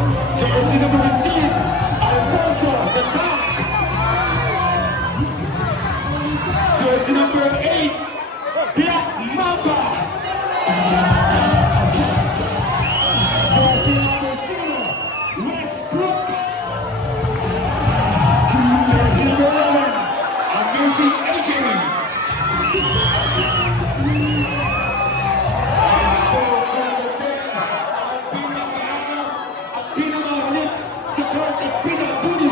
Jersey number 15, Alfonso the Tank. Jersey number 8, Black Mamba. Jersey number 0, Westbrook. Jersey number 11, Amazing AJ. Jersey number 10, Albina Baranas, Albina Mahalit, si Kurt at Pina Buni.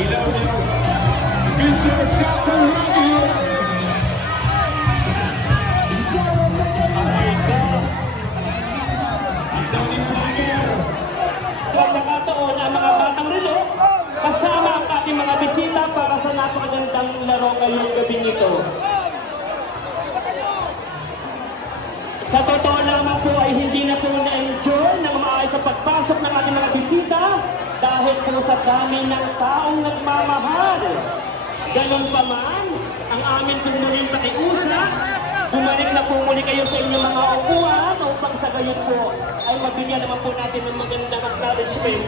Ilaw. Mr. Sakuragi. Pagkakataon ang mga batang relo kasama ang ating mga bisita para sa napakagandang laro ngayong gabi nito. Sa totoo lamang po ay hindi na po na-enjoy ng maayos sa pagpasok ng ating mga bisita dahil po sa dami ng taong nagmamahal. Ganun pa man, ang amin pong muling pakiusap, bumalik na po muli kayo sa inyong mga upuan upang sa gayon po ay mabigyan naman po natin ng magandang acknowledgement.